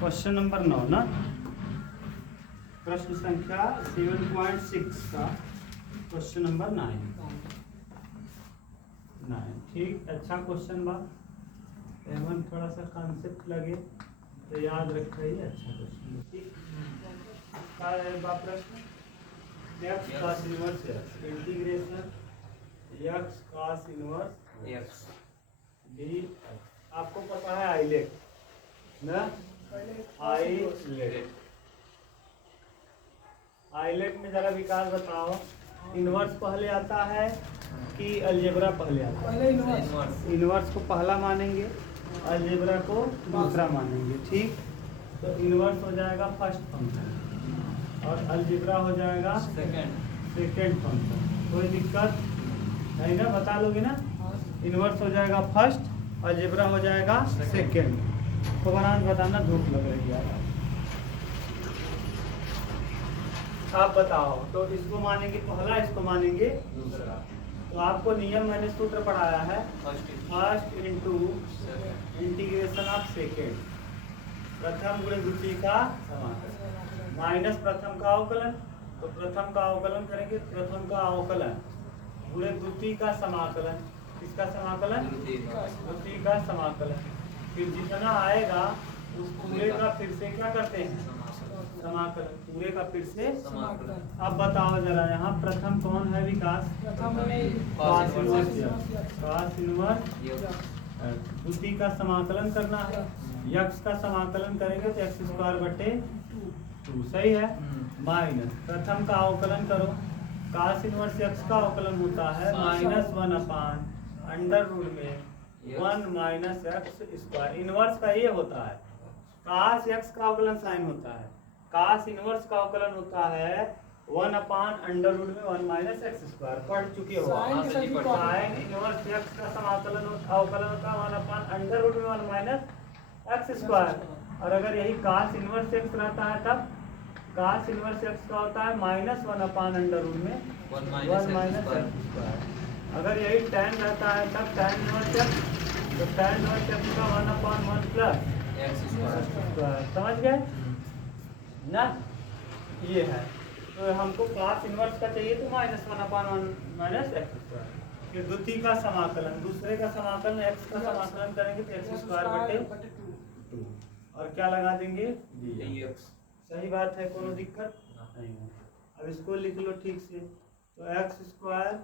Question number 9 ना, प्रश्न संख्या 7.6 का क्वेश्चन नंबर 9। ठीक, अच्छा क्वेश्चन बा। एवं थोड़ा सा कॉन्सेप्ट लगे तो याद रखिए, अच्छा क्वेश्चन। ठीक, क्या है बा प्रश्न? x cos inverse x integration x cos inverse x D. आपको पता है आइलेट ना, आइलेट में जरा विकास बताओ, इनवर्स पहले आता है कि अलजेब्रा पहले आता है? इनवर्स को पहला मानेंगे, अलजेब्रा को दूसरा मानेंगे। ठीक, तो इनवर्स हो जाएगा फर्स्ट फंक्शन और अलजेब्रा हो जाएगा सेकेंड फंक्शन। कोई दिक्कत नहीं ना, बता लोगे ना? इनवर्स हो जाएगा फर्स्ट, अलजेब्रा हो जाएगा सेकेंड। तो बनाना बताना, धूप लग रही है आप बताओ। तो इसको मानेंगे पहला, इसको मानेंगे दूसरा। तो आपको नियम मैंने सूत्र पढ़ाया है, first into integration of second, प्रथम गुणे द्वितीय का समाकलन माइनस प्रथम का अवकलन। तो प्रथम का अवकलन करेंगे, प्रथम का अवकलन गुणे द्वितीय का समाकलन। किसका समाकलन? द्वितीय का समाकलन। फिर जितना आएगा उस पूरे का फिर से क्या करते हैं? समाकलन। पूरे का फिर से समाकलन। अब बताओ जरा, यहाँ प्रथम कौन है विकास? cos इनवर्स द्वितीय का समाकलन करना है। यक्स का समाकलन करेंगे तो एक्स स्क्वायर बटे 2, सही है। माइनस प्रथम का अवकलन करो, cos इनवर्स x का अवकलन होता है -1 अपान अंडर रूट में 1 माइनस एक्स स्क्वायर। इनवर्स का ये होता है, cos x का अवकलन साइन होता है, cos इनवर्स का अवकलन होता है 1 अपान अंडर रूट में 1 माइनस एक्स स्क्वायर। पढ़ चुके हो। साइन इनवर्स x का समाकलन अवकलन होता है 1 अपान अंडर रूट में 1 माइनस एक्स स्क्वायर। और अगर यही cos इनवर्स x रहता है तब cos इनवर्स x का होता है -1 अपान अंडर रूट में 1 माइनस एक्स स्क्वायर। अगर यही tan रहता है तब tan इनवर्स x, तो tan इनवर्स x का 1 अपान 1 प्लस एक्स स्क्वायर। समझ गए ना? ये है। तो हमको cos इनवर्स का चाहिए तो -1 अपान 1 माइनस एक्स स्क्वायर। फिर द्वितीय का समाकलन, दूसरे का समाकलन x का समाकलन करेंगे तो एक्स स्क्वायर बटे 2 और क्या लगा देंगे? dx। सही बात है, कोनो दिक्कत नहीं है। अब इसको लिख लो ठीक से। तो x square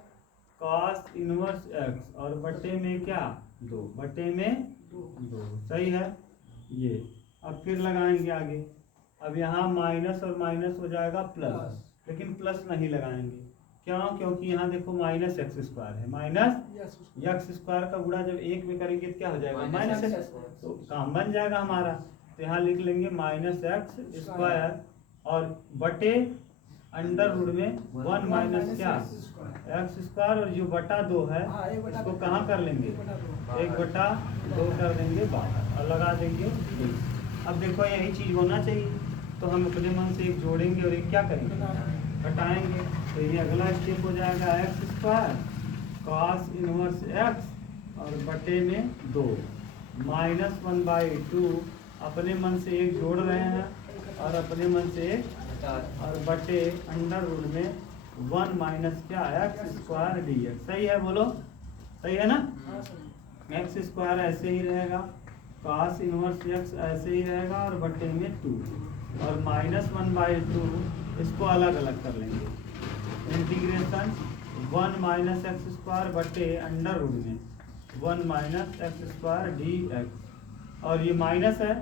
cos inverse x और बटे में क्या? 2 बटे में 2, सही है ये। अब फिर लगाएंगे आगे। अब यहाँ माइनस और माइनस हो जाएगा प्लस, लेकिन प्लस नहीं लगाएंगे। क्यों? क्योंकि यहाँ देखो माइनस एक्स स्क्वायर है, माइनस एक्स स्क्वायर का गुणा जब एक में करेंगे तो क्या हो जाएगा? Minus x. तो काम बन जाएगा हमारा। तो यहाँ लिख लेंगे माइनस एक्स स्क्वायर और बटे अंडर रूट में 1 माइनस क्या? X square. और जो बटा 2 है इसको कहाँ कर लेंगे? 1/2 कर देंगे बाहर और लगा देंगे 20। अब देखो यही चीज़ होना चाहिए, तो हम अपने मन से एक जोड़ेंगे और एक क्या करेंगे? घटाएंगे। तो ये अगला स्टेप हो जाएगा x square cos inverse x और बटे में 2 -1/2। अपने मन से एक जोड़ रहे हैं और अपने मन से एक, और बटे अंडर रूट में 1 माइनस क्या? X square dx। सही है, बोलो सही है ना? एक्स स्क्वायर ऐसे ही रहेगा, cos इनवर्स x ऐसे ही रहेगा और बटे में 2 और -1/2 इसको अलग अलग कर लेंगे। इंटीग्रेशन 1 माइनस एक्स स्क्वायर बटे अंडर रूट में 1 माइनस एक्स स्क्वायर dx। और ये माइनस है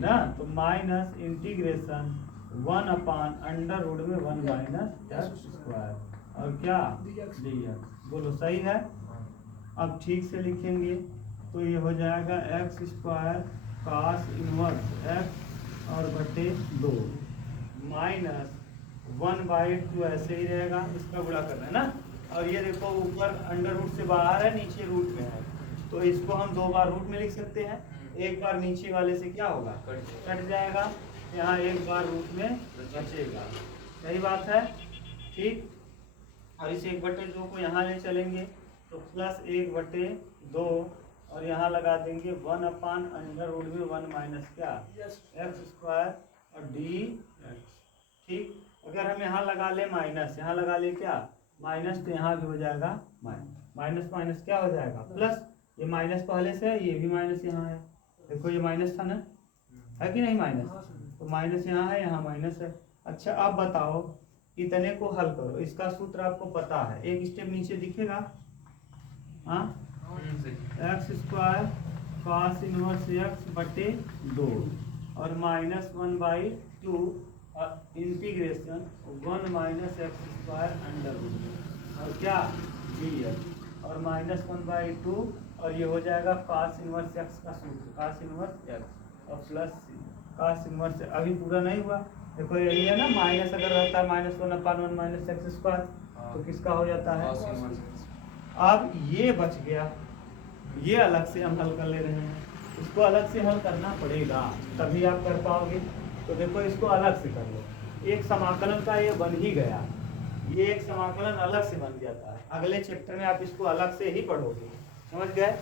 ना, तो माइनस इंटीग्रेशन 1 अपान अंडर रूट में 1 माइनस एक्स स्क्वायर और क्या? dx। बोलो सही है? अब ठीक से लिखेंगे तो ये हो जाएगा x square cos inverse x और बटे 2 माइनस 1/2 ऐसे ही रहेगा, इसका गुणा करना है ना। और ये देखो ऊपर अंडर रूट से बाहर है, नीचे रूट में है, तो इसको हम 2 बार रूट में लिख सकते हैं। एक बार नीचे वाले से क्या होगा? कट जाएगा। यहाँ एक बार रूट में बचेगा। सही बात है, ठीक। और इस 1/2 को यहाँ ले चलेंगे तो प्लस 1/2 और यहाँ लगा देंगे 1/√1 में 1 - क्या x² और dx। ठीक, अगर हम यहाँ लगा ले माइनस, यहाँ लगा ले क्या माइनस, तो यहाँ भी हो जाएगा माइनस माइनस क्या हो जाएगा प्लस। ये माइनस पहले से है, ये भी माइनस यहाँ है, देखो ये माइनस था ना, है कि नहीं माइनस, तो माइनस यहाँ है, यहाँ माइनस है। अच्छा अब बताओ इतने को हल करो, इसका सूत्र आपको पता है, एक स्टेप नीचे दिखेगा, हाँ x² cos इनवर्स x बटे 2 और -1/2 और इंटीग्रेशन 1 - x² अंडर और क्या dx और -1/2 और ये हो जाएगा cos इनवर्स x का सूत्र, cos इनवर्स x और प्लस cos इनवर्स। अभी पूरा नहीं हुआ, देखो यही है ना, माइनस अगर रहता है -1/1 - x² तो किसका हो जाता है। अब ये बच गया, ये अलग से हम हल कर ले रहे हैं, इसको अलग से हल करना पड़ेगा तभी आप कर पाओगे। तो देखो इसको अलग से कर लो, एक समाकलन का ये बन ही गया, ये एक समाकलन अलग से बन जाता है। अगले चैप्टर में आप इसको अलग से ही पढ़ोगे, समझ गए।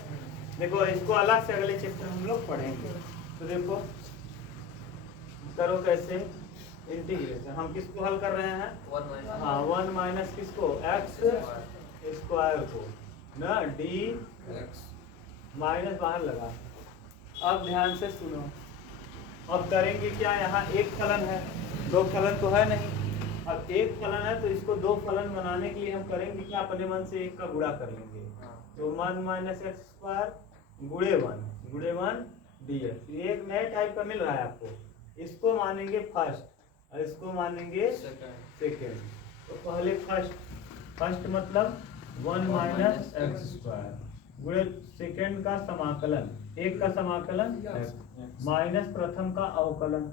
देखो इसको अलग से अगले चैप्टर हम लोग पढ़ेंगे। तो देखो करो कैसे, इंटीग्रेशन हम किसको हल कर रहे हैं, 1 - किसको x² को ना dx माइनस बाहर लगा। अब ध्यान से सुनो, अब करेंगे क्या, यहाँ एक फलन है, दो फलन तो है नहीं, अब एक फलन है तो इसको दो फलन बनाने के लिए हम करेंगे क्या, अपने मन से एक का गुणा कर लेंगे, तो 1 - x² गुणे 1 dx। एक नए टाइप का मिल रहा है आपको, इसको मानेंगे फर्स्ट और इसको मानेंगे सेकेंड। तो पहले फर्स्ट मतलब 1 - x² गुणे सेकेंड का समाकलन, एक का समाकलन माइनस प्रथम का अवकलन,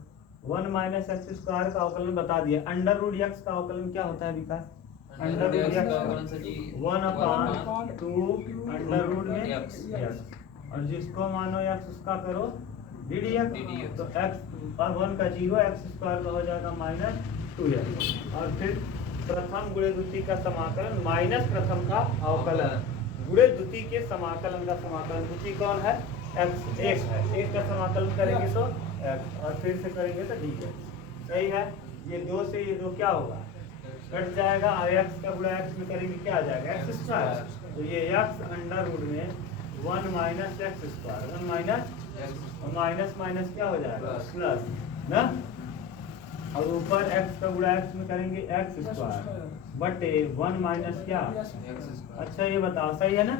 1 - x² का अवकलन बता दिया। √x का अवकलन क्या होता है विकास, √x 1/2 √x और जिसको मानो x उसका करो dx। तो x और 1 का 0, x² का हो जाएगा -2x और फिर प्रथम गुणे द्वितीय का समाकलन माइनस प्रथम का अवकलन गुणे द्वितीय के समाकलन का समाकलन। द्वितीय कौन है, x एक है, एक का समाकलन करेंगे तो x और फिर से करेंगे तो dx। सही है, ये 2 से ये 2 क्या होगा कट जाएगा और x का गुणा x में करेंगे क्या आ जाएगा x²। तो ये x अंडर रूट में 1 - x², 1 माइनस माइनस क्या हो जाएगा प्लस ना, और ऊपर x का गुणा x में करेंगे x² बटे 1 - क्या। अच्छा ये बताओ सही है ना।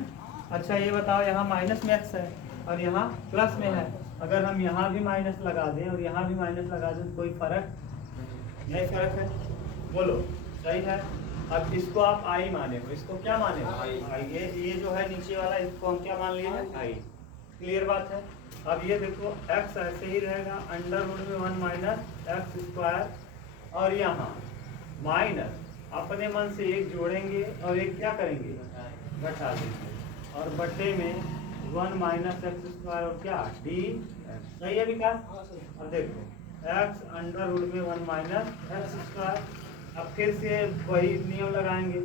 अच्छा ये बताओ यहाँ माइनस में x है और यहाँ प्लस में है, अगर हम यहाँ भी माइनस लगा दें और यहाँ भी माइनस लगा दें तो कोई फर्क नहीं, फर्क है, बोलो सही है। अब इसको आप आई माने हो, इसको क्या माने हो आई, ये जो है नीचे वाला इसको हम क्या मान लिए आई, क्लियर बात है। अब ये देखो x ऐसे ही रहेगा अंडर रूट में 1 - x² और यहाँ माइनस अपने मन से एक जोड़ेंगे और एक क्या करेंगे घटा देंगे और बटे में 1 - x² और क्या d। सही है विकास। अब देखो x अंडर रूट में 1 - x², अब फिर से वही नियम लगाएंगे,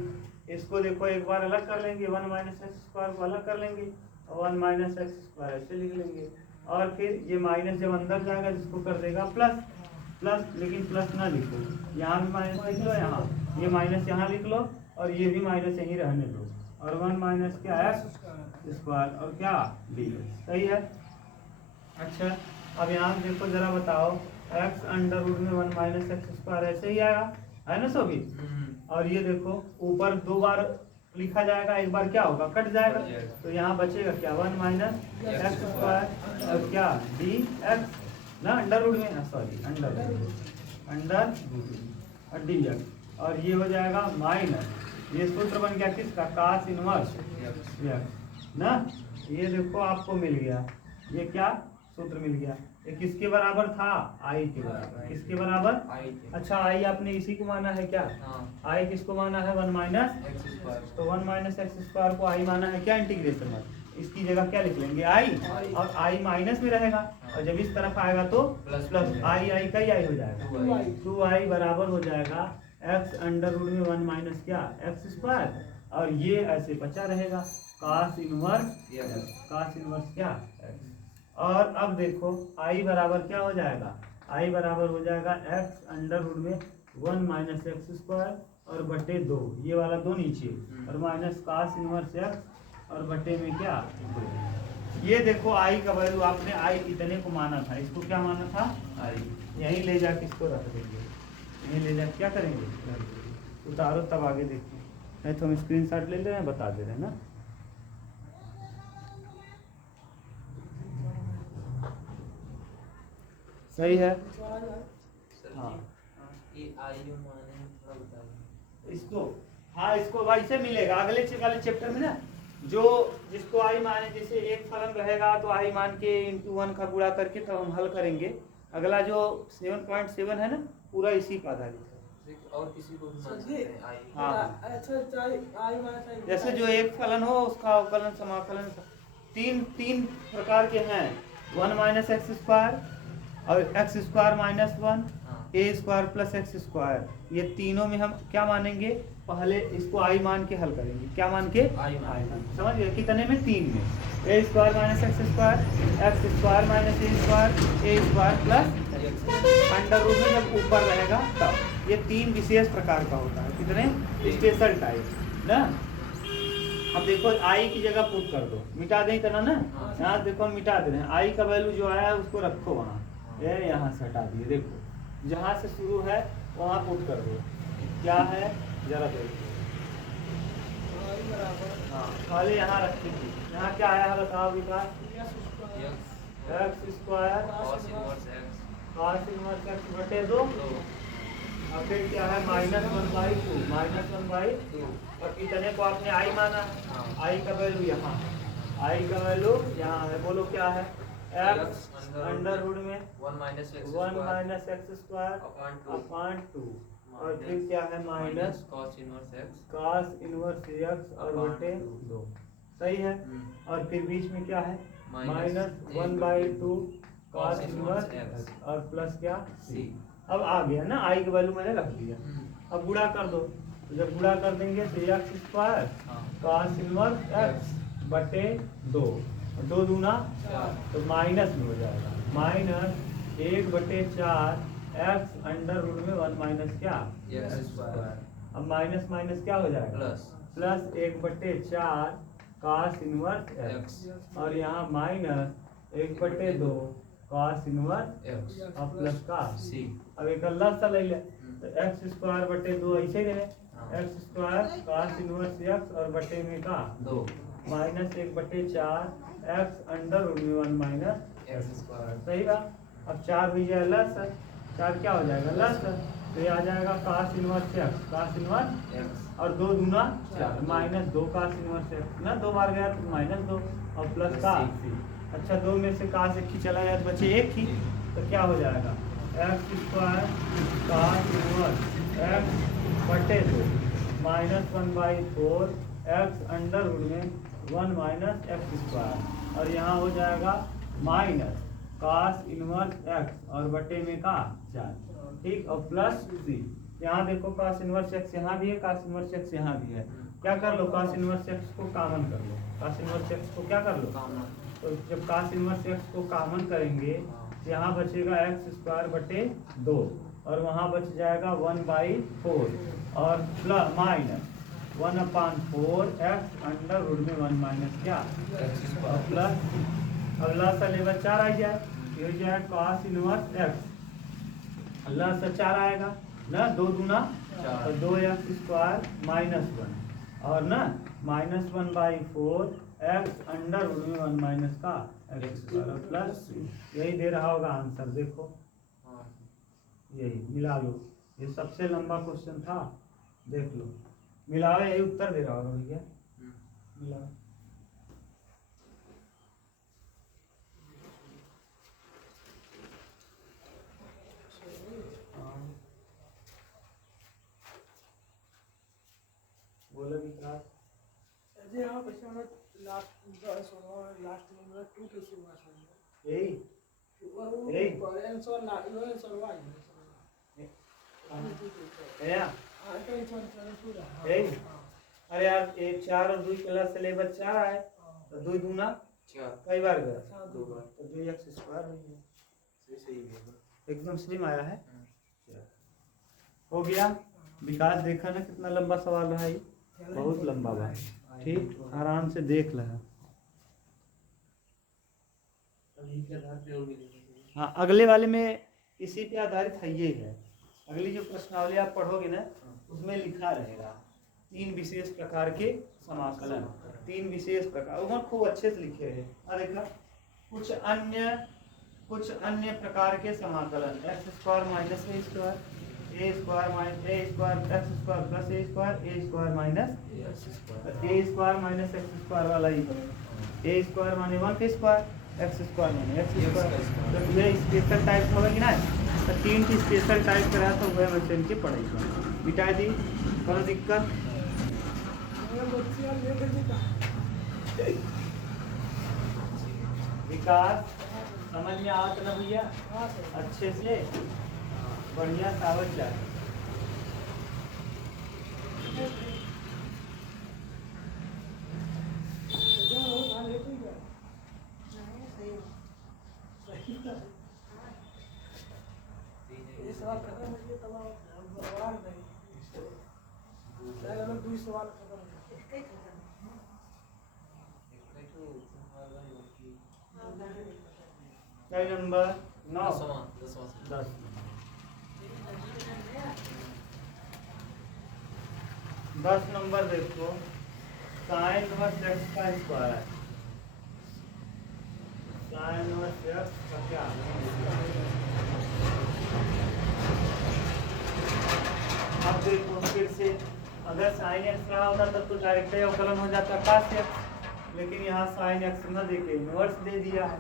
इसको देखो एक बार अलग कर लेंगे, 1 - x² को अलग कर लेंगे और 1 - x² ऐसे लिख लेंगे और फिर ये माइनस जब अंदर जाएगा जिसको कर देगा प्लस, लेकिन प्लस ना लिखो, यहाँ भी माइनस लिख लो, यहाँ ये माइनस यहाँ लिख लो और ये भी माइनस यहीं रहने दो और 1 - क्या x² और क्या d। सही है। अच्छा अब यहाँ देखो जरा बताओ x अंडर रूट में 1 - x² ऐसे ही आएगा है ना सभी। और ये देखो ऊपर 2 बार लिखा जाएगा, एक बार क्या होगा कट जाएगा, तो यहाँ बचेगा क्या 1 - x² और क्या dx ना, अंडर रूट में सॉरी अंडर और dx और ये हो जाएगा माइनस, ये सूत्र बन गया किसका cos इनवर्स ना। ये देखो आपको मिल गया, ये क्या सूत्र मिल गया, ये किसके बराबर था आई के बराबर, किसके बराबर अच्छा आई आपने इसी को माना है क्या, आई किसको माना है 1 - x², तो 1 - x² को आई माना है क्या इंटीग्रेशन में, इसकी जगह क्या लिख लेंगे आई और आई माइनस में रहेगा और जब इस तरफ आएगा तो प्लस आई का ही आई हो जाएगा 2i बराबर हो जाएगा x अंडर रूट में 1 - क्या x² और ये ऐसे बचा रहेगा। cos इनवर्स cos इनवर्स क्या x। और अब देखो i बराबर क्या हो जाएगा, i बराबर हो जाएगा x अंडर रूट में 1 माइनस एक्स स्क्वायर और बटे 2, ये वाला 2 नीचे और माइनस cos इनवर्स x और बटे में क्या 2। ये देखो i का वैल्यू आपने i इतने को माना था, इसको क्या माना था i, यहीं ले जाके इसको रख देंगे, यहीं ले जाके क्या करेंगे उतारो तब आगे देखो, नहीं तो हम स्क्रीनशॉट ले ले रहे हैं बता दे रहे हैं ना। सही है हाँ इसको, हाँ इसको वैसे मिलेगा अगले वाले चैप्टर में ना, जो जिसको आई माने, जैसे एक फलन रहेगा तो आई मान के इंटू 1 का गुणा करके तब हम हल करेंगे। अगला जो 7.7 है ना पूरा इसी पर आधारित है। और किसी को भी मान सकते हैं आई। हाँ अच्छा जैसे जो एक फलन हो उसका अवकलन समाकलन तीन प्रकार के हैं, 1 माइनस एक्स स्क्वायर और एक्स स्क्वायर माइनस 1 ए स्क्वायर प्लस एक्स स्क्वायर, ये तीनों में हम क्या मानेंगे, पहले इसको आई मान के हल करेंगे, क्या मान के आई मान। समझ गए कितने में 3 में, a square minus x square minus a square plus under root में जब ऊपर रहेगा तब, ये 3 विशेष प्रकार का होता है, कितने स्पेशल टाइप ना। अब देखो आई की जगह पुट कर दो, मिटा दें इतना ना, यहाँ देखो हम मिटा दे रहे हैं, आई का वैल्यू जो आया है उसको रखो वहाँ, ये यहाँ से हटा दिए, देखो जहाँ से शुरू है वहाँ पुट कर दो, क्या है जरा देखो, हाँ खाली यहाँ रखी थी, यहाँ क्या आया है बताओ Vikas, x square cos inverse x बटे 2 और फिर क्या है -1/2 और इतने को आपने आई माना, आई का वैल्यू यहाँ, आई का वैल्यू यहाँ है, बोलो क्या है x अंडर रूट में 1 माइनस एक्स स्क्वायर अपॉन 2 और फिर क्या है माइनस cos इनवर्स x और बटे 2, सही है। और फिर बीच में क्या है -1/2 cos इनवर्स x और प्लस क्या c। अब आ गया ना, आई का वैल्यू मैंने रख दिया, अब गुणा कर दो, तो जब गुणा कर देंगे तो x square cos inverse x बटे 2 और 2 दूना तो माइनस में हो जाएगा, माइनस 1/4 एक्स अंडर रूट में 1 माइनस क्या एक्स स्क्वायर, अब माइनस माइनस क्या हो जाएगा प्लस 1/4 cos इनवर्स एक्स और यहाँ माइनस 1/2 cos इनवर्स एक्स और प्लस का c। अब एक अल्लाह सा ले ले तो एक्स स्क्वायर बटे 2 ऐसे रहे, x square cos inverse x और बटे में का 2 माइनस 1/4 एक्स अंडर रूट में 1 माइनस एक्स स्क्वायर, सही बात। अब 4 भी जाए लस, 4 क्या हो जाएगा लस, तो ये आ जाएगा cos इनवर्स एक्स और 2 दूना 4 माइनस 2 cos इनवर्स एक्स ना, 2 बार गया तो -2 और प्लस का c। अच्छा 2 में से cos एक ही चला गया तो बचे एक ही, तो क्या हो जाएगा x square cos inverse x बटे 2 -1/4 एक्स अंडर रूट में 1 माइनस एक्स स्क्वायर और यहाँ हो जाएगा माइनस cos इनवर्स एक्स और बटे में का 4, ठीक, और प्लस c। यहाँ देखो cos इनवर्स एक्स यहाँ भी है, cos इनवर्स एक्स यहाँ भी है, क्या कर लो cos इनवर्स एक्स को कॉमन कर लो, cos इनवर्स एक्स को क्या कर लो कॉमन, तो जब cos इनवर्स एक्स को कॉमन करेंगे तो यहाँ बचेगा एक्स स्क्वायर बटे 2 और वहाँ बच जाएगा 1/4 और plus minus 1/4 x under root में 1 माइनस क्या और प्लस, अब लास्ट लेवल 4 आ जाए, ये हो जाए cos इनवर्स एक्स, लास्ट 4 आएगा ना, 2 दूना तो 2x स्क्वायर -1 और ना -1/4 एक्स अंडर रूट में 1 माइनस का एक्स स्क्वायर और प्लस, यही दे रहा होगा आंसर, देखो यही मिला लो, ये सबसे लंबा क्वेश्चन था, देख लो मिलाओ, यही उत्तर दे रहा होगा भैया, मिलाओ। बोलो विकास जी हाँ क्वेश्चन नंबर लास्ट नंबर 2 के शुरू है यही वो आंसर ना नो आंसर वाई या यही अरे यार एक 4 और 2 प्लस से लेबर 4 आए तो 2 दूना चार कई बार गया दो बार तो 2x स्क्वायर हो गया। सही है एकदम स्लिम आया है। हो गया। विकास देखा ना कितना लंबा सवाल रहा ये, बहुत लंबा बा। ठीक, आराम से देख रहा। हाँ, अगले वाले में इसी पे आधारित है ये है। अगली जो प्रश्नावली आप पढ़ोगे ना उसमें लिखा रहेगा 3 विशेष प्रकार के समाकलन, 3 विशेष प्रकार, वो खूब अच्छे से लिखे हैं। देखा कुछ अन्य प्रकार के समाकलन x square minus a square, A square minus a square, x square plus A square, A square minus a square minus x square वाला ही है। ए स्क्वायर माने 1 का स्क्वायर, एक्स स्क्वायर माने एक्स स्क्वायर। तो ये स्पेशल टाइप होगा कि ना, तो 3 की स्पेशल टाइप करा तो वह मैं इनके पढ़ाई मिटा दी। कोनो दिक्कत? विकास समझ में आवत ना भैया? अच्छे से बढ़िया सावत जाए। ये सवाल खत्म हो गया तब आप सवाल नहीं अगर 2 सवाल खत्म हो गए नंबर 9 10 10 नंबर देखो, साइन इनवर्स एक्स का स्क्वायर, साइन इनवर्स एक्स का क्या? अब देखो फिर से, अगर साइन एक्स रहा होता तब तो डायरेक्ट अवकलन हो जाता कास एक्स, लेकिन यहाँ साइन एक्स न देके इनवर्स दे दिया है।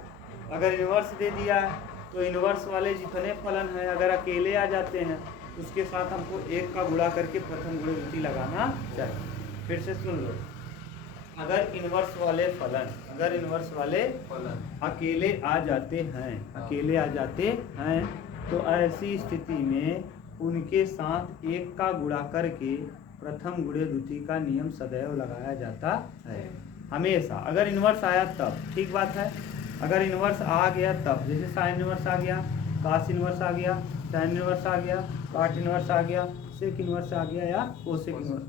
अगर इनवर्स दे दिया है तो इनवर्स वाले जितने फलन हैं अगर अकेले आ जाते हैं उसके साथ हमको 1 का गुणा करके प्रथम गुणे द्वितीय लगाना चाहिए। फिर से सुन लो, अगर इनवर्स वाले फलन अकेले आ जाते हैं तो ऐसी स्थिति में उनके साथ 1 का गुणा करके प्रथम गुणे द्वितीय का नियम सदैव लगाया जाता है हमेशा। अगर इनवर्स आया तब ठीक बात है, अगर इनवर्स आ गया तब, जैसे साइन इनवर्स आ गया, कास इनवर्स आ गया, tan इनवर्स आ गया, काट इनवर्स आ गया, सेक इनवर्स आ गया या कोसेक इनवर्स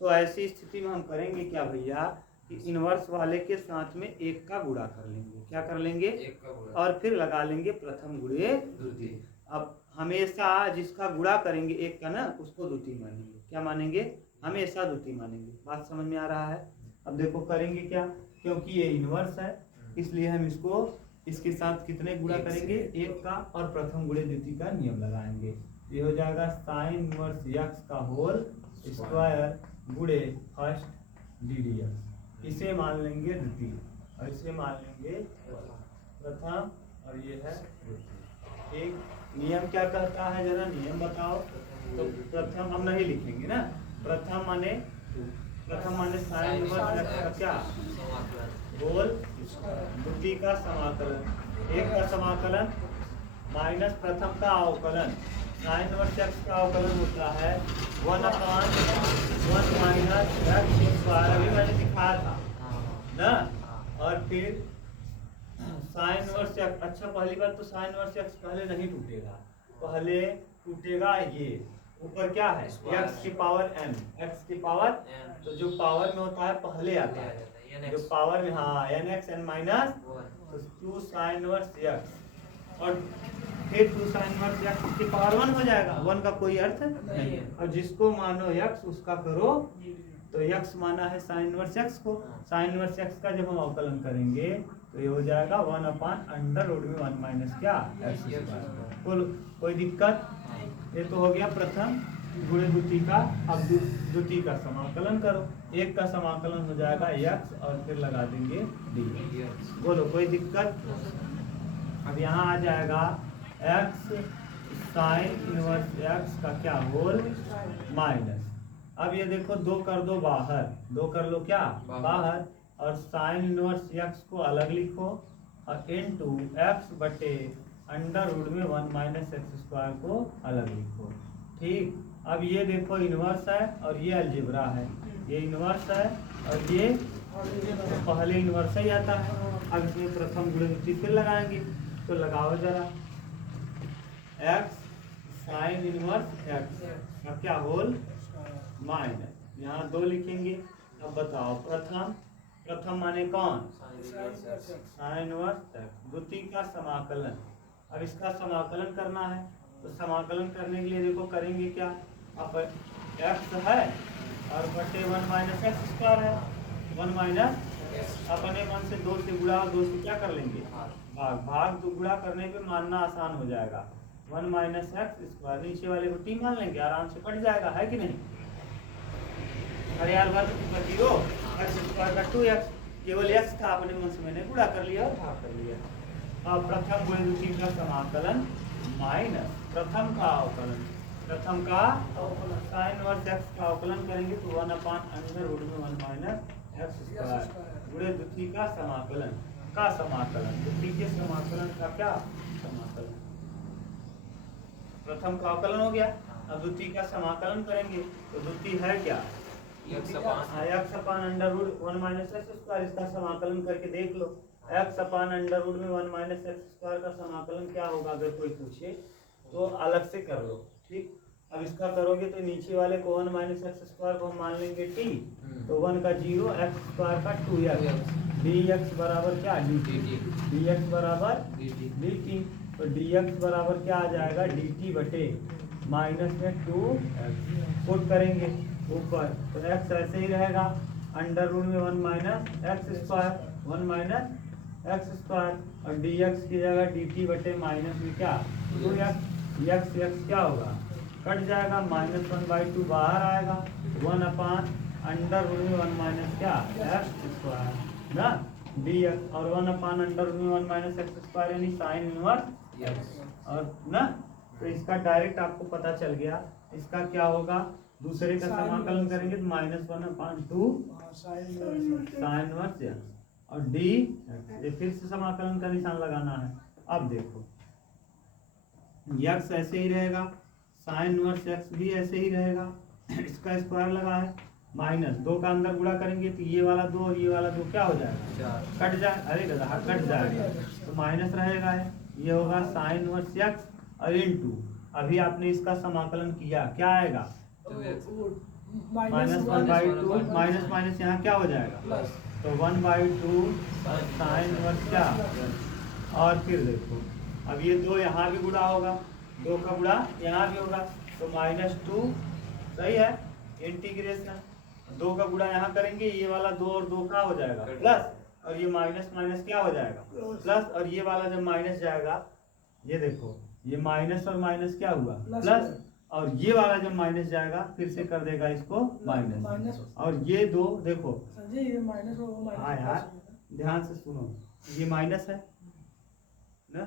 तो ऐसी स्थिति में हम करेंगे क्या भैया कि इनवर्स वाले के साथ में 1 का गुणा कर लेंगे। क्या कर लेंगे? 1 का गुणा और फिर लगा लेंगे प्रथम गुणे द्वितीय। अब हमेशा जिसका गुणा करेंगे 1 का ना उसको द्वितीय मानेंगे। क्या मानेंगे? हमेशा द्वितीय मानेंगे। बात समझ में आ रहा है? अब देखो करेंगे क्या, क्योंकि ये इनवर्स है इसलिए हम इसको इसके साथ कितने गुणा करेंगे? 1 का, और प्रथम गुणे द्वितीय का नियम लगाएंगे। ये हो जाएगा साइन इनवर्स एक्स का होल स्क्वायर गुणे फर्स्ट ddx। इसे मान लेंगे द्वितीय और इसे मान लेंगे प्रथम, और ये है द्वितीय। एक नियम क्या कहता है जरा नियम बताओ। तो प्रथम हम नहीं लिखेंगे ना, प्रथम माने साइन इनवर्स एक्स का क्या होल द्वितीय का समाकलन, 1 का समाकलन माइनस प्रथम का अवकलन। साइन इनवर्स एक्स का अवकलन होता है 1/1 माइनस एक्स स्क्वायर, अभी मैंने दिखाया था ना। और फिर साइन इनवर्स एक्स, अच्छा पहली बात तो साइन इनवर्स एक्स पहले नहीं टूटेगा, पहले टूटेगा ये ऊपर क्या है x की पावर n, x की पावर, तो जो पावर में होता है पहले आता है, जो पावर में हाँ nx n माइनस तो 2 साइन इनवर्स x, और फिर 2 साइन इनवर्स x की पावर 1 हो जाएगा। 1 का कोई अर्थ नहीं, और जिसको मानो x उसका करो, तो x माना है साइन इनवर्स x को, साइन इनवर्स x का जब हम अवकलन करेंगे तो ये हो जाएगा 1/√1 माइनस क्या x। कोई दिक्कत? ये तो हो गया प्रथम गुणे द्वितीय का। अब द्वितीय का समाकलन करो, 1 का समाकलन हो जाएगा x और फिर लगा देंगे d। बोलो कोई दिक्कत? अब यहाँ आ जाएगा x साइन इनवर्स x का क्या होल माइनस, अब ये देखो 2 कर दो बाहर, 2 कर लो क्या बाहर, और साइन इनवर्स x को अलग लिखो और इनटू x बटे अंडर रूट में 1 माइनस एक्स स्क्वायर को अलग लिखो। ठीक, अब ये देखो इन्वर्स है और ये अलजेब्रा है, ये इन्वर्स है और ये तो पहले इन्वर्स ही आता है। अब इसमें प्रथम गुणे द्वितीय फिर लगाएंगे, तो लगाओ जरा x साइन इनवर्स x का क्या होल माइनस, यहाँ 2 लिखेंगे। अब बताओ प्रथम माने कौन, साइन इनवर्स x, द्वितीय का समाकलन। अब इसका समाकलन करना है, तो समाकलन करने के लिए देखो करेंगे क्या, अब x है और बटे 1 माइनस एक्स स्क्वायर है, 1 माइनस अपने मन से 2 से गुणा और 2 से क्या कर लेंगे भाग, तो गुणा करने पे मानना आसान हो जाएगा। 1 माइनस एक्स स्क्वायर, नीचे वाले को टी मान लेंगे, आराम से कट जाएगा, है कि नहीं। अरे यार बात जीरो एक्स स्क्वायर का 2x, केवल x था अपने मन से मैंने गुणा कर लिया और भाग कर लिया। अब प्रथम गुणे द्वितीय का समाकलन माइनस प्रथम का अवकलन, प्रथम का साइन इनवर्स x का अवकलन करेंगे तो 1/√1 माइनस एक्स स्क्वायर गुणे द्वितीय का समाकलन द्वितीय के समाकलन का क्या समाकलन, प्रथम का अवकलन हो गया। अब द्वितीय का समाकलन करेंगे तो द्वितीय है क्या, x/√1 माइनस एक्स स्क्वायर, इसका समाकलन करके देख लो। x/√1 माइनस एक्स स्क्वायर का समाकलन क्या होगा, अगर कोई पूछे तो अलग से कर लो, ठीक। अब इसका करोगे तो नीचे वाले को 1 माइनस एक्स स्क्वायर को हम मान लेंगे t, तो 1 का 0, एक्स स्क्वायर का 2x, dx बराबर क्या dt, dx बराबर dt, तो dx बराबर क्या आ जाएगा dt बटे माइनस में 2x, पुट करेंगे ऊपर तो x ऐसे ही रहेगा, √1 minus x square 1 minus x square, और dx की जगह dt बटे माइनस में क्या 2x, x क्या होगा कट जाएगा, -1/2 बाहर आएगा, 1/√1 माइनस क्या एक्स स्क्वायर ना dx, और 1/√1 माइनस एक्स स्क्वायर यानी साइन इनवर्स और ना, तो इसका डायरेक्ट आपको पता चल गया। इसका क्या होगा, दूसरे का समाकलन करेंगे तो -1/2 साइन इनवर्स और डी, ये फिर से समाकलन का निशान लगाना है। अब देखो x ऐसे ही रहेगा, साइन इनवर्स x भी ऐसे ही रहेगा, इसका स्क्वायर लगा है, माइनस 2 का अंदर गुणा करेंगे तो ये वाला 2 और ये वाला 2 क्या हो जाएगा कट जाए, अरे गधा कट जाएगा, तो माइनस रहेगा है, ये होगा साइन इनवर्स x और इनटू, अभी आपने इसका समाकलन किया क्या आएगा -1/2, माइनस माइनस यहाँ क्या हो जाएगा तो 1/2 साइन इनवर्स क्या, और फिर देखो अब ये 2 यहाँ भी गुणा होगा, 2 का गुणा यहाँ भी होगा, तो -2 सही है, इंटीग्रेशन 2 का गुणा यहाँ करेंगे, ये वाला 2 और 2 का हो जाएगा प्लस, और ये माइनस माइनस क्या हो जाएगा प्लस, और ये वाला जब माइनस जाएगा, ये देखो ये माइनस और माइनस क्या हुआ प्लस, और ये वाला जब माइनस जाएगा फिर से कर देगा इसको माइनस, और ये 2 देखो हाँ यार ध्यान से सुनो, ये माइनस है ना,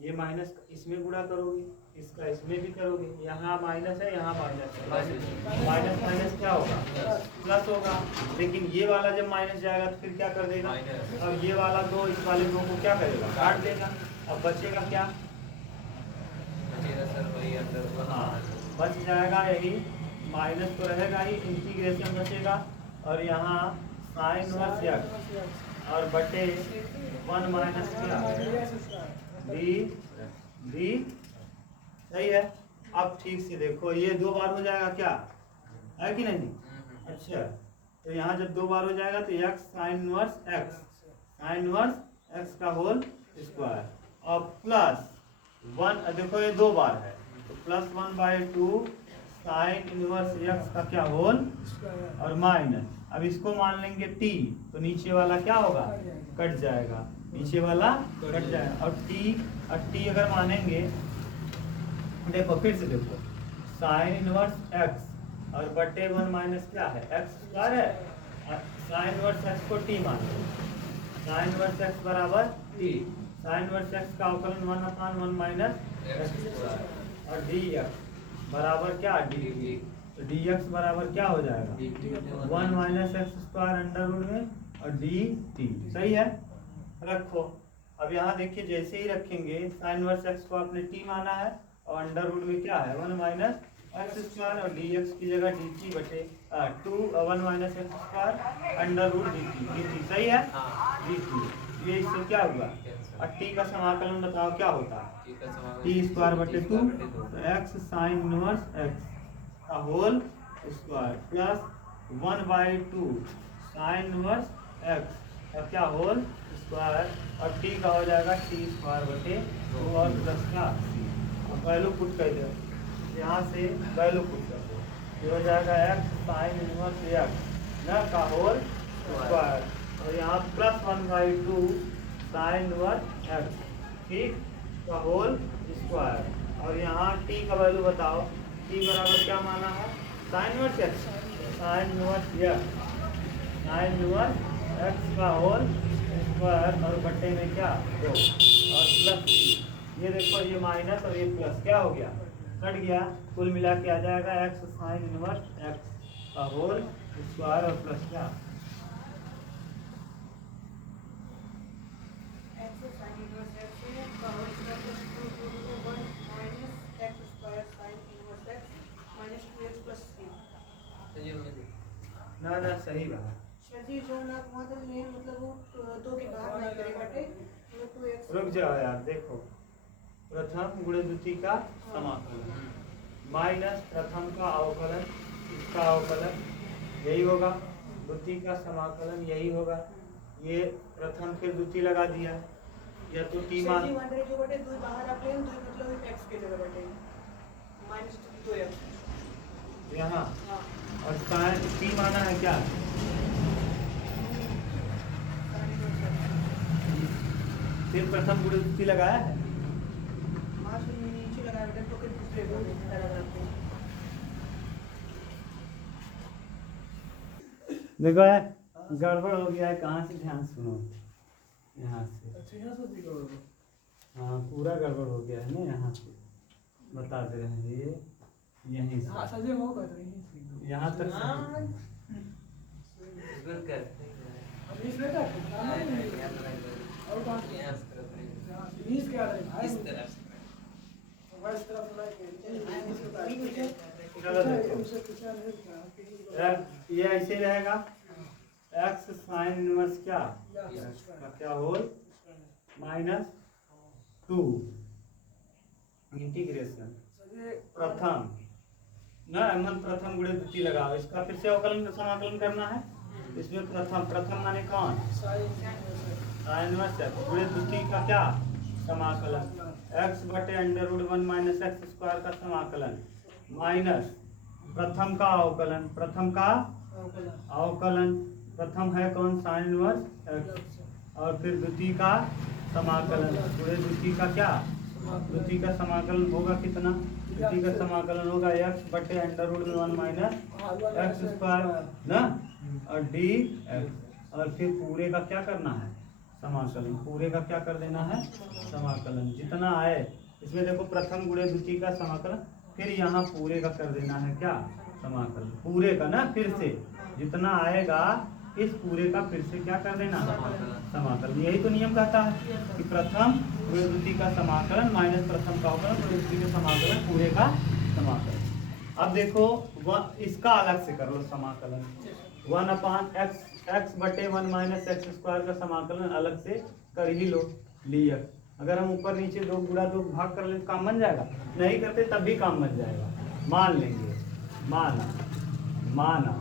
ये माइनस इसमें गुणा करोगे, इसका इसमें भी करोगे, यहाँ माइनस है यहाँ माइनस है, माइनस माइनस क्या होगा प्लस होगा, लेकिन ये वाला जब माइनस जाएगा तो फिर क्या कर देगा, अब ये वाला 2 इस वाले 2 को क्या करेगा काट देगा, अब बचेगा क्या हाँ बच जाएगा यही, माइनस तो रहेगा ही, इंटीग्रेशन बचेगा, और यहाँ साइन इनवर्स x और बटे 1 माइनस क्या डी सही है। अब ठीक से देखो ये 2 बार हो जाएगा क्या है कि नहीं, अच्छा तो यहाँ जब 2 बार हो जाएगा तो x साइन इनवर्स x का होल स्क्वायर और प्लस 1, देखो ये 2 बार है तो प्लस 1/2 साइन इनवर्स x का क्या होल और माइनस, अब इसको मान लेंगे t, तो नीचे वाला क्या होगा कट जाएगा, नीचे वाला कट जाएगा, और t अगर मानेंगे, देखो फिर से देखो साइन इनवर्स x और बटे 1 माइनस क्या है एक्स स्क्वायर है, साइन इनवर्स x को t मान लो, साइन इनवर्स x बराबर t, साइन इनवर्स x का अवकलन 1/1 माइनस एक्स स्क्वायर और dx बराबर क्या dt, तो dx बराबर क्या हो जाएगा 1 माइनस एक्स स्क्वायर अंडर में और dt, सही है रखो। अब यहाँ देखिए जैसे ही रखेंगे साइन इनवर्स x को आपने t माना है और अंडर रूट में क्या है 1 माइनस एक्स स्क्वायर और डी एक्स की जगह डी टी बटे 1 minus x square under root d t सही है। हाँ डी टी ये इससे क्या हुआ और टी का समाकलन बताओ क्या होता है ठीक है समाकलन टी स्क्वायर बटे 2 2 तो एक्स साइन इनवर्स एक्स का whole square plus 1/2 sine inverse x का क्या होल स्क्वायर और टी का हो जाएगा टी स्क्वायर बटे 2 और प्लस का वैल्यू पुट कर दो यहाँ से वैल्यू पुट कर दो ये हो जाएगा एक्स साइन इनवर्स एक्स ना का होल स्क्वायर और यहाँ प्लस 1/2 साइन इनवर्स एक्स ठीक का होल स्क्वायर और यहाँ टी का वैल्यू बताओ टी बराबर क्या माना है sign inverse x sine inverse x sine inverse x का होल स्क्वायर और बट्टे में क्या 2 और प्लस टी ये देखो ये माइनस और ये प्लस क्या हो गया कट गया कुल मिला के आ जाएगा एक्स साइन इनवर्स एक्स का होल स्क्वायर और प्लस क्या ना ना सही बात रुक जाओ यार देखो प्रथम गुणे द्वितीय का समाकलन माइनस प्रथम का अवकलन इसका अवकलन यही होगा द्वितीय का समाकलन यही होगा ये प्रथम फिर द्वितीय लगा दिया या तो टी मान यहाँ और साइन टी माना है क्या फिर प्रथम गुणे द्वितीय लगाया है देखो यार गड़बड़ हो गया है कहाँ से ध्यान सुनो यहाँ से हाँ पूरा गड़बड़ हो गया है ना यहाँ से बता दे रहे हैं ये यहीं से यहाँ तक ये ऐसे रहेगा एक्स साइन इनवर्स क्या होल -2 इंटीग्रेशन प्रथम ना मन प्रथम गुणे द्वितीय लगाओ इसका फिर से अवकलन समाकलन करना है इसमें प्रथम माने कौन साइन इनवर्स गुणे द्वितीय का क्या समाकलन x बटे under root 1 minus x square का समाकलन माइनस प्रथम का अवकलन प्रथम है कौन साइन इनवर्स एक्स और फिर द्वितीय का समाकलन पूरे द्वितीय का क्या द्वितीय का समाकलन होगा कितना द्वितीय का समाकलन होगा x बटे under root 1 minus x square ना और डी एक्स और फिर पूरे का क्या करना है समाकलन पूरे का क्या कर देना है समाकलन जितना आए इसमें देखो प्रथम गुणे द्वितीय का समाकलन फिर यहाँ पूरे का कर देना है क्या समाकलन पूरे का ना फिर से जितना आएगा इस पूरे का फिर से क्या कर देना समाकलन यही तो नियम कहता है कि प्रथम गुणे द्वितीय का समाकलन माइनस प्रथम का अवकलन गुणे द्वितीय का समाकलन पूरे का समाकलन। अब देखो इसका अलग से कर लो समाकलन 1/x x बटे 1 माइनस एक्स स्क्वायर का समाकलन अलग से कर ही लो लिया अगर हम ऊपर नीचे दो गुणा दो भाग कर ले काम बन जाएगा नहीं करते तब भी काम बन जाएगा मान लेंगे माना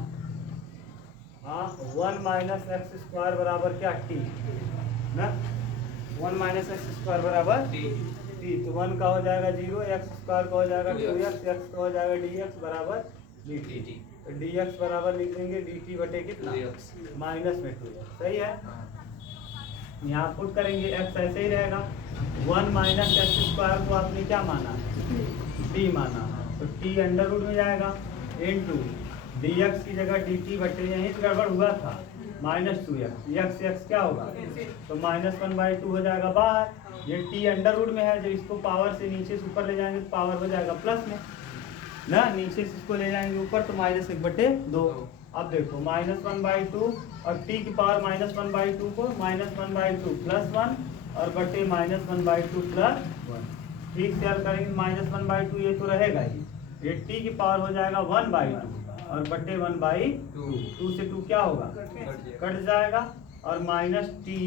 हाँ 1 माइनस एक्स स्क्वायर बराबर क्या टी ना 1 माइनस एक्स स्क्वायर बराबर टी तो 1 का हो जाएगा 0 एक्स स्क्वायर का हो जाएगा 2x एक्स का हो जाएगा dx बराबर dt तो dx बराबर लिख देंगे dt बटे कितना माइनस में 2x सही है यहाँ पुट करेंगे x ऐसे ही रहेगा 1 माइनस एक्स स्क्वायर को आपने क्या माना t माना तो t अंडर रूट में जाएगा इनटू dx की जगह dt बटे यहीं से गड़बड़ हुआ था -2x x क्या होगा तो -1/2 हो जाएगा बाहर ये t अंडर रूट में है जब इसको पावर से नीचे से ऊपर ले जाएंगे तो पावर हो जाएगा प्लस में ना नीचे से इसको ले जाएंगे ऊपर तो -1/2 अब देखो -1/2 और t की पावर -1/2 को -1/2 + 1 और बटे -1/2 + 1 ठीक से हल करेंगे -1/2 ये तो रहेगा ही ये टी की पावर हो जाएगा 1/2 और बटे 1/2 2 से 2 क्या होगा कट जाएगा और माइनस टी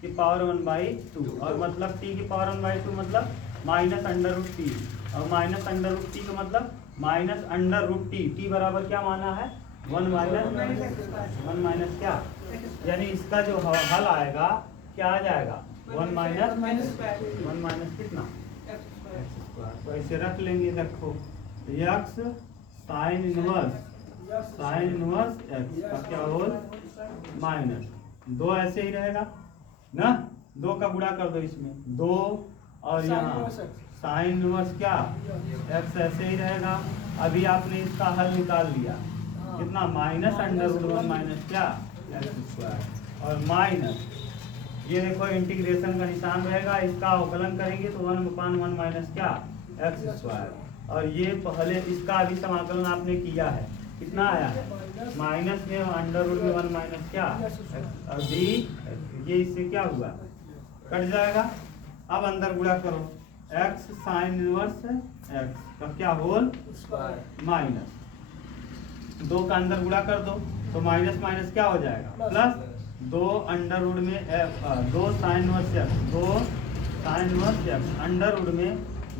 की पावर 1/2 और मतलब टी की पावर 1/2 मतलब माइनस अंडर रूट टी और माइनस अंडर रूट टी का मतलब minus under root t. T बराबर क्या माना है 1 माइनस क्या, यानी इसका जो हल आएगा क्या आ जाएगा 1 माइनस कितना x²। तो ऐसे रख लेंगे, देखो x साइन इनवर्स x का क्या होल माइनस 2 ऐसे ही रहेगा ना, 2 का गुणा कर दो इसमें 2 और यहाँ साइन इनवर्स क्या x ऐसे ही रहेगा। अभी आपने इसका हल निकाल लिया कितना माइनस अंडर रूट 1 माइनस क्या x² और माइनस ये देखो इंटीग्रेशन का निशान रहेगा, इसका अवकलन करेंगे तो 1/1 माइनस क्या x² और ये पहले इसका अभी समाकलन आपने किया है कितना आया है माइनस में अंडर रूट में 1 माइनस क्या अभी ये इससे क्या हुआ कट जाएगा। अब अंदर गुणा करो x साइन इनवर्स x का क्या होल माइनस 2 का अंदर गुणा कर दो तो माइनस माइनस क्या हो जाएगा प्लस 2 अंडर रूट में 2 sine inverse x under root में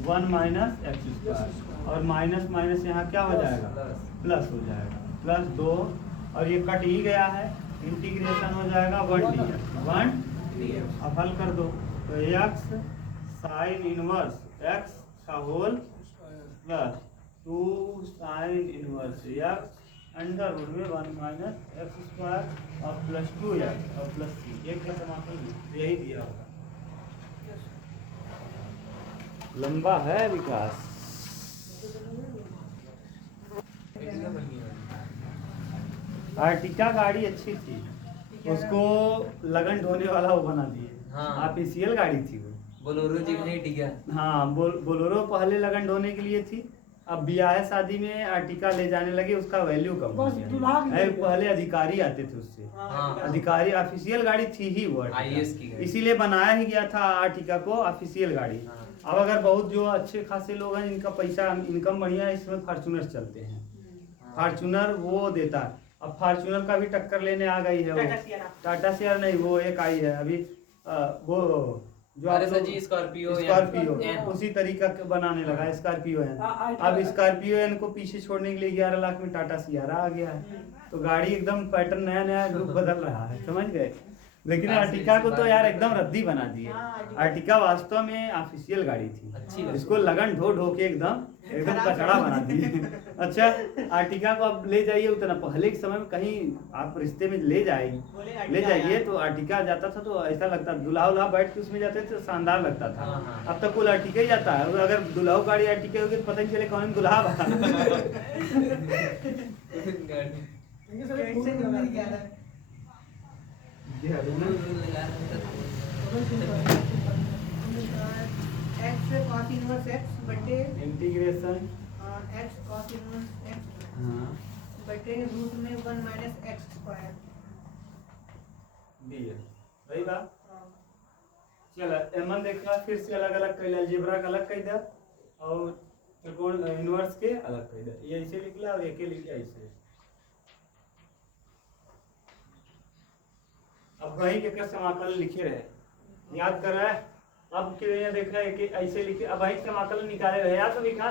1 माइनस x² और माइनस माइनस यहाँ क्या हो जाएगा प्लस हो जाएगा प्लस 2 और ये कट ही गया है इंटीग्रेशन हो जाएगा 1 अब हल कर दो तो x साइन इनवर्स x का whole plus 2 sine inverse x under root में 1 माइनस x² और प्लस 2x और प्लस 3 एक का समाकलन यही दिया होगा। लंबा है विकास। आर्टिका गाड़ी अच्छी थी, उसको लगन ढोने वाला वो बना दिए। हाँ। ऑफिशियल गाड़ी थी वो, बोलोरो जी नहीं टिका। हाँ बोलोरो पहले लगन ढोने के लिए थी, अब ब्याह शादी में आर्टिका ले जाने लगे, उसका वैल्यू कम हो गया। पहले अधिकारी आते थे उससे, अधिकारी ऑफिशियल गाड़ी थी ही वो IAS की गाड़ी। इसीलिए बनाया ही गया था आर्टिका को ऑफिशियल गाड़ी। अब अगर बहुत जो अच्छे खासे लोग हैं इनका पैसा इनकम बढ़िया है, इसमें फॉर्च्यूनर चलते हैं, फॉर्च्यूनर वो देता है। अब फॉर्च्यूनर का भी टक्कर लेने आ गई है वो, टाटा सियारा नहीं, वो एक आई है अभी वो जो स्कॉर्पियो उसी तरीका के बनाने लगा स्कॉर्पियो है। अब स्कॉर्पियो इनको पीछे छोड़ने के लिए 11 लाख में टाटा सियारा आ गया है, तो गाड़ी एकदम पैटर्न नया नया लुक बदल रहा है, समझ गए। लेकिन आर्टिका को तो यार एकदम रद्दी बना दिए। आर्टिका वास्तव में ऑफिशियल गाड़ी थी, अच्छी इसको लगन ढो ढो के एकदम कचड़ा बना दिए। अच्छा आर्टिका को अब ले जाइए उतना, पहले के समय में कहीं आप रिश्ते में ले जाइए तो आर्टिका जाता था तो ऐसा लगता दुल्हा उल्हा बैठ के उसमें जाते थे तो शानदार लगता था। अब तक कुल आर्टिका ही जाता है, अगर दुल्हा गाड़ी आर्टिका होगी तो पता नहीं चले कौन दुल्हा x cos इनवर्स x बटे integration x cos inverse x हाँ बटे रूट में 1 माइनस x² दिए सही बात। चलो एमन देखा फिर से अलग अलग कर अलजेब्रा का अलग कर दिया और त्रिकोण इनवर्स के अलग कर दिया, ये ऐसे निकला और एक लिखा ऐसे। अब वही के समाकलन लिखे रहे याद कर रहा है, अब के ये देखा है कि ऐसे लिखे, अब वही समाकलन निकाले रहे याद तो लिखा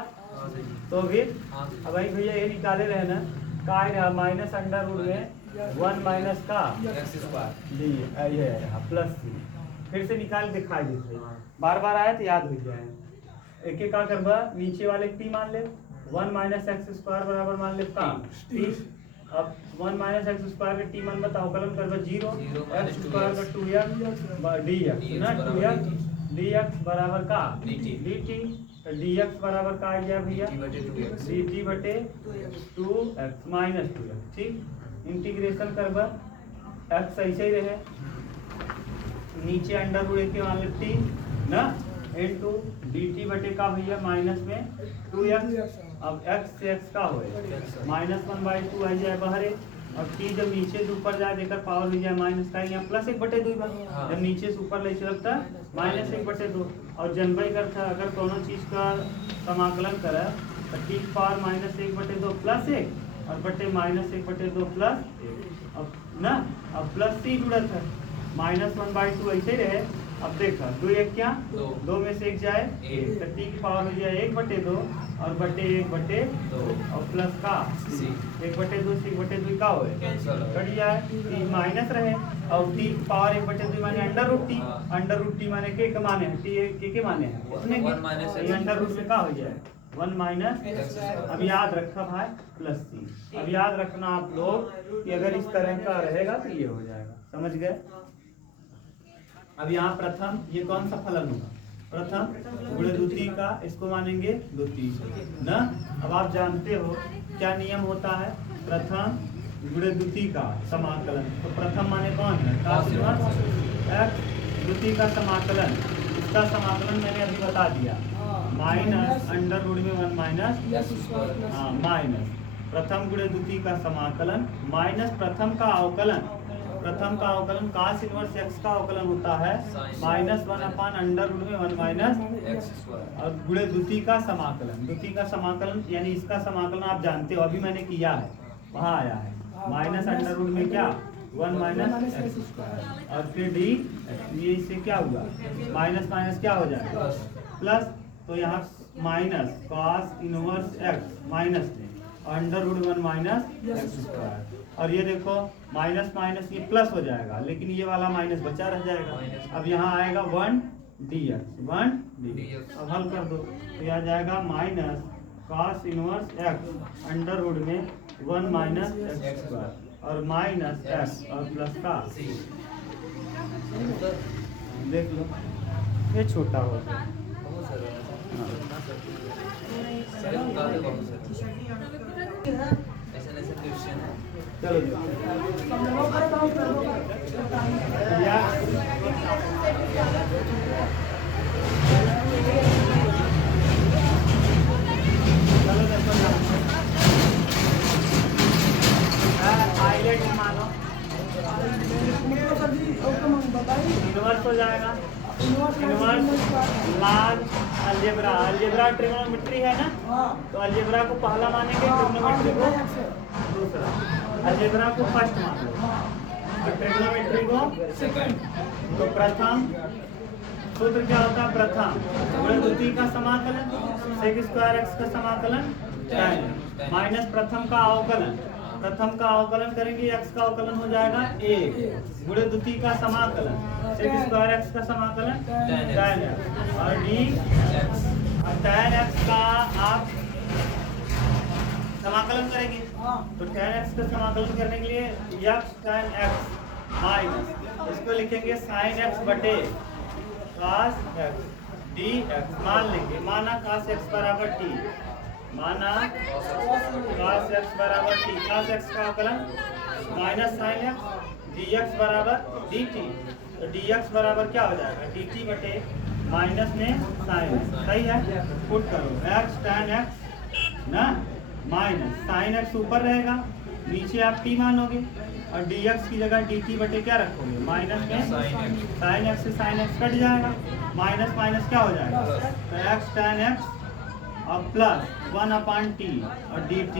तो भी अब वही भैया ये निकाले रहे ना का है माइनस अंडर रूट में 1 माइनस का x² ये है प्लस फिर से निकाल दिखाई देते बार बार आया तो याद हो जाए। एक एक का करबा नीचे वाले टी मान ले 1 माइनस x² बराबर मान ले का टी। अब 1 माइनस x² के टी मान बताओ कलन करबा 0 x² का 2x dx ना 2x dx बराबर का dt तो dx बराबर का आ गया भैया dt बटे 2x माइनस 2x। ठीक इंटीग्रेशन करबा x ऐसे ही रहे नीचे अंडर रूट के मान ले टी ना इनटू dt बटे का भैया माइनस में 2x। अब x से x का होए -1/2 आ जाए बाहर और t जब नीचे से ऊपर जाए देकर पावर हो जाए माइनस का यहाँ +1/2 जब नीचे से ऊपर ले चलता -1/2 और जनबई करता अगर दोनों चीज का समाकलन करे तो टी की पावर -1/2 प्लस 1 और बटे -1/2 प्लस 1। अब ना अब प्लस सी जुड़त है, -1/2 ऐसे ही रहे। अब देखो 2 1 क्या, 2 में से 1 जाए 1, तो टी की पावर हो जाए 1/2 और बटे 1/2 और प्लस का 1/2 से 1/2 का हो कट जाए, टी माइनस रहे और टी की पावर 1/2 माने अंडर रूट टी माने के माने टी के माने उसने अंडर रूट में का हो जाए 1 माइनस। अब याद रखा भाई प्लस सी। अब याद रखना आप लोग कि अगर इस तरह का रहेगा तो ये हो जाएगा, समझ गए। अब यहाँ प्रथम ये कौन सा फलन होगा, प्रथम गुणे द्वितीय का, इसको मानेंगे द्वितीय ना। अब आप जानते हो क्या नियम होता है, प्रथम गुणे द्वितीय का समाकलन। तो प्रथम माने कौन है, द्वितीय का समाकलन, इसका समाकलन मैंने अभी बता दिया, माइनस अंडर रूट में 1 माइनस माइनस प्रथम गुणे द्वितीय का समाकलन माइनस प्रथम का अवकलन। प्रथम का अवकलन cos इनवर्स x का अवकलन होता है -1 अंडर रूट में 1 माइनस और गुणे द्वितीय का समाकलन। द्वितीय का समाकलन यानी इसका समाकलन आप जानते हो, अभी मैंने किया है, वहाँ आया है माइनस अंडर रूट में क्या 1 माइनस x और फिर डी, ये इससे क्या हुआ माइनस माइनस क्या हो जाएगा प्लस। तो यहाँ minus cos inverse x minus under root 1 minus x²। और ये देखो माइनस माइनस ये प्लस हो जाएगा, लेकिन ये वाला माइनस बचा रह जाएगा। अब यहाँ आएगा 1 dx। अब हल कर दो तो यह आ जाएगा minus cos inverse x under root में 1 माइनस x² और माइनस x और प्लस का देख लो ये छोटा हो गया। चलो आइलेट मानो इनवर्स हो जाएगा, inverse large algebra. Algebra trigonometry है ना, तो अलजेब्रा को पहला मानेंगे, ट्रिग्नोमेट्री को दूसरा, अलजेब्रा को फर्स्ट मानो और ट्रिग्नोमेट्री को सेकंड। तो प्रथम सूत्र क्या होता है, प्रथम गुणे द्वितीय का समाकलन sec² x का समाकलन माइनस प्रथम का अवकलन। प्रथम का अवकलन करेंगे x का अवकलन हो जाएगा 1 गुणे द्वितीय का समाकलन sec² x का समाकलन tan x और dx और tan x का आप समाकलन करेंगे। तो tan x का समाकलन करने के लिए x tan x माइनस इसको लिखेंगे sin x बटे cos x dx। मान लेंगे, माना cos x बराबर t, माना cos x बराबर t, cos x का अवकलन माइनस sin x dx बराबर dt। तो dx बराबर क्या हो जाएगा dt बटे माइनस में sin x, सही है। पुट करो x tan x ना माइनस sin x ऊपर रहेगा, नीचे आप t मानोगे और dx की जगह dt बटे क्या रखोगे माइनस में sin x से sin x कट जाएगा, माइनस माइनस क्या हो जाएगा तो x tan x और प्लस 1/t और dt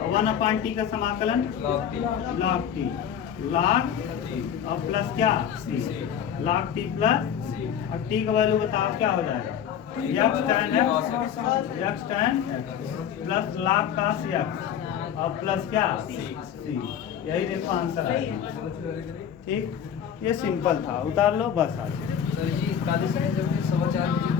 और 1/t का समाकलन log t और प्लस क्या log t प्लस और t का वैल्यू बताओ क्या हो जाएगा x tan x plus log cos x और प्लस क्या c। यही देखो आंसर आएगा। ठीक, ये सिंपल था, उतार लो बस आज। सर जी 41 जब 4:15